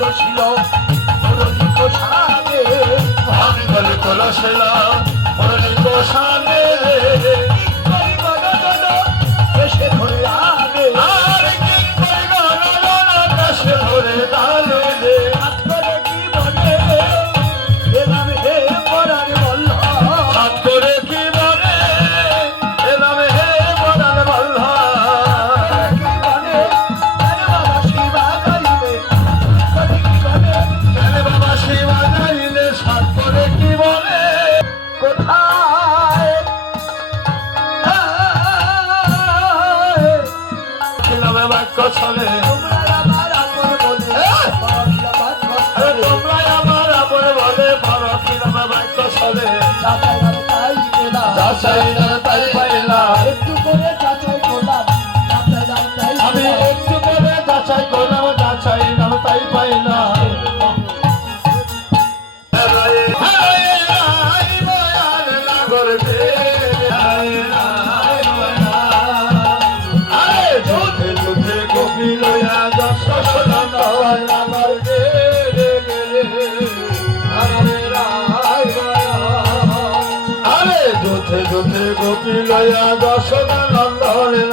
কলসিল কলসিল সারে ভাবি কছলে তোমরা তোমরা আমার আপন বলে ভারতীয় বাক্য চলে যাচাই না যুথে দুধে গোপী লয়া দশ নন্দনে